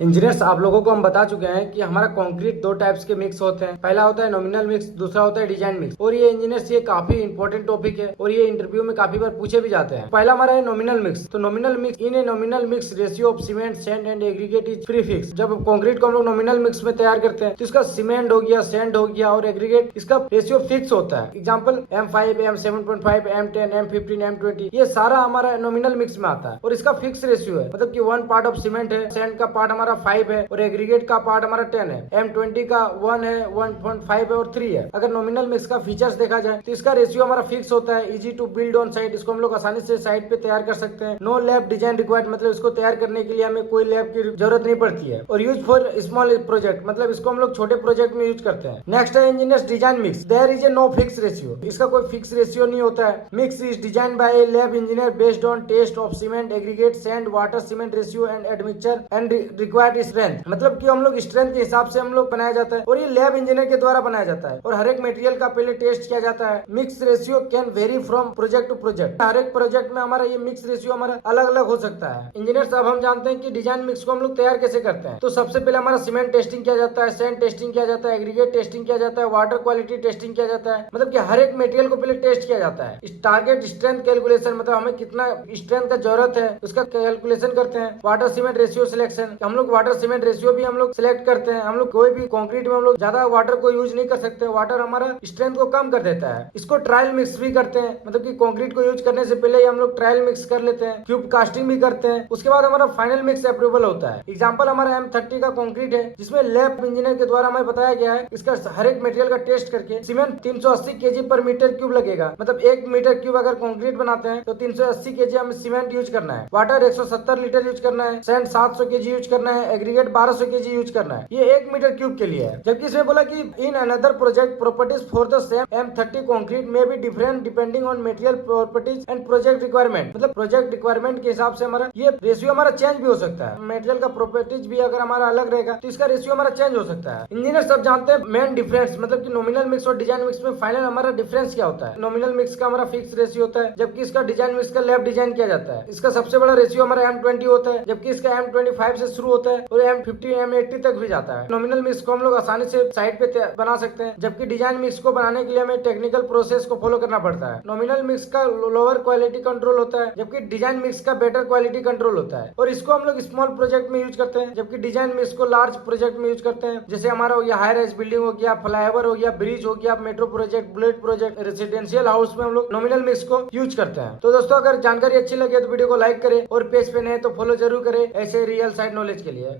Engineers आप लोगों को हम बता चुके हैं कि हमारा कंक्रीट दो टाइप्स के मिक्स होते हैं। पहला होता है नॉमिनल मिक्स, दूसरा होता है डिजाइन मिक्स। और ये इंजीनियर्स ये काफी इंपॉर्टेंट टॉपिक है और ये इंटरव्यू में काफी बार पूछे भी जाते हैं। पहला हमारा है नॉमिनल मिक्स। तो nominal mix in a nominal mix ratio of cement sand and aggregate is prefix. जब कंक्रीट को हम लोग नॉमिनल मिक्स में तैयार करते हैं तो इसका सीमेंट हो गया, सैंड हो गया और एग्रीगेट, इसका रेशियो फिक्स होता है। Example M5, M7.5, M10, M15, M20, ये सारा हमारा नॉमिनल मिक्स में आता है और इसका फिक्स रेशियो है। मतलब कि 1 पार्ट ऑफ सीमेंट है, सैंड का पार्ट हमारा 5 है और एग्रीगेट का पार्ट हमारा 10 है। M20 का 1 है, 1.5 है और 3 है। अगर नॉमिनल मिक्स का फीचर्स देखा जाए तो इसका रेशियो हमारा फिक्स होता है। Easy to build on site, इसको हम लोग आसानी से साइट पे तैयार कर सकते हैं। नो लैब डिजाइन रिक्वायर्ड, मतलब इसको तैयार करने के लिए हमें कोई लैब की जरूरत नहीं पड़ती है। और यूज फॉर स्मॉल प्रोजेक्ट, मतलब इसको हम लोग छोटे प्रोजेक्ट में यूज करते हैं। नेक्स्ट है engineers design mix. There is a no fix ratio, इसका कोई फिक्स रेशियो नहीं होता है। Mix is design by a lab engineer based on test of cement, aggregate, sand, water, cement ratio and admixture and required strength. मतलब कि हम लोग strength के हिसाब से हम लोग बनाया जाता है और ये लैब इंजीनियर के द्वारा बनाया जाता है। और हर एक मटेरियल का पहले टेस्ट किया जाता है। Mix ratio can vary from project to project. हर एक प्रोजेक्ट में हमारा ये मिक्स रेशियो हमारा अलग अलग हो सकता है। इंजीनियर साहब हम जानते हैं कि डिजाइन मिक्स को हम लोग तैयार कैसे करते हैं। तो सबसे पहले हमारा सीमेंट टेस्टिंग किया जाता है, सैंड टेस्टिंग किया जाता है, एग्रीगेट टेस्टिंग किया जाता है, वाटर क्वालिटी टेस्टिंग किया जाता है। मतलब कि हर एक मटेरियल को पहले टेस्ट किया जाता है। टारगेट स्ट्रेंथ कैलकुलेशन, मतलब हमें कितना स्ट्रेंथ का जरूरत है उसका कैलकुलेशन करते हैं। वाटर सीमेंट रेशियो सिलेक्शन, हम लोग वाटर सीमेंट रेशियो भी हम लोग सिलेक्ट करते हैं। हम लोग कोई भी कंक्रीट में हम लोग ज्यादा वाटर को यूज नहीं कर सकते, वाटर हमारा स्ट्रेंथ को कम कर देता है। इसको ट्रायल मिक्स भी करते हैं, मतलब कि कंक्रीट को यूज करने से पहले ही हम लोग ट्रायल मिक्स कर लेते हैं। क्यूब कास्टिंग भी करते हैं, उसके बाद हमारा फाइनल मिक्स अप्रूवल होता है। एग्जांपल हमारा M30 का कंक्रीट है जिसमें लैब इंजीनियर के द्वारा हमें बताया गया है इसका हर एक मटेरियल का टेस्ट करके सीमेंट 380 केजी पर मीटर क्यूब लगेगा। मतलब 1 मीटर क्यूब अगर कंक्रीट बनाते हैं तो 380 केजी हमें सीमेंट यूज करना है। वाटर 170 लीटर यूज करना है, सैंड 700 केजी यूज करना है, एग्रीगेट 1200 केजी यूज करना है। ये 1 मीटर क्यूब के लिए है। जबकि इसमें बोला कि in another project properties for the same M30 concrete में भी different depending on material properties and project requirement. मतलब प्रोजेक्ट रिक्वायरमेंट के हिसाब से हमारा ये रेशियो हमारा चेंज भी हो सकता है। मटेरियल का प्रॉपर्टीज भी अगर हमारा अलग रहेगा तो इसका रेशियो हमारा चेंज हो सकता है। इंजीनियर सब जानते हैं मेन डिफरेंस, मतलब कि नॉमिनल मिक्स और डिजाइन मिक्स में फाइनल हमारा डिफरेंस क्या होता है। नॉमिनल मिक्स का हमारा फिक्स रेशियो होता है जबकि इसका डिजाइन मिक्स का लैब डिजाइन किया जाता है। इसका सबसे बड़ा रेशियो हमारा M20 होता है जबकि इसका M25 से शुरू होता है और M50 M80 तक भी जाता है। नॉमिनल मिक्स को हम लोग आसानी से साइड पे बना सकते हैं जबकि डिजाइन मिक्स को बनाने के लिए हमें टेक्निकल प्रोसेस को फॉलो करना पड़ता है। नॉमिनल मिक्स का लोअर क्वालिटी कंट्रोल होता है जबकि डिजाइन मिक्स का बेटर क्वालिटी कंट्रोल होता है। और इसको हम लोग स्मॉल प्रोजेक्ट में यूज करते हैं जबकि डिजाइन मिक्स को लार्ज प्रोजेक्ट में यूज करते हैं। जैसे हमारा हो गया हाई राइज बिल्डिंग हो गया, फ्लाईओवर हो गया, ब्रिज हो गया, metro project, bullet project, residential house में हम लोग नॉमिनल मिक्स को यूज करते हैं। तो दोस्तों अगर जानकारी अच्छी लगे तो वीडियो को लाइक करें और पेज पे नए तो फॉलो जरूर करें ऐसे रियल साइड नॉलेज के लिए।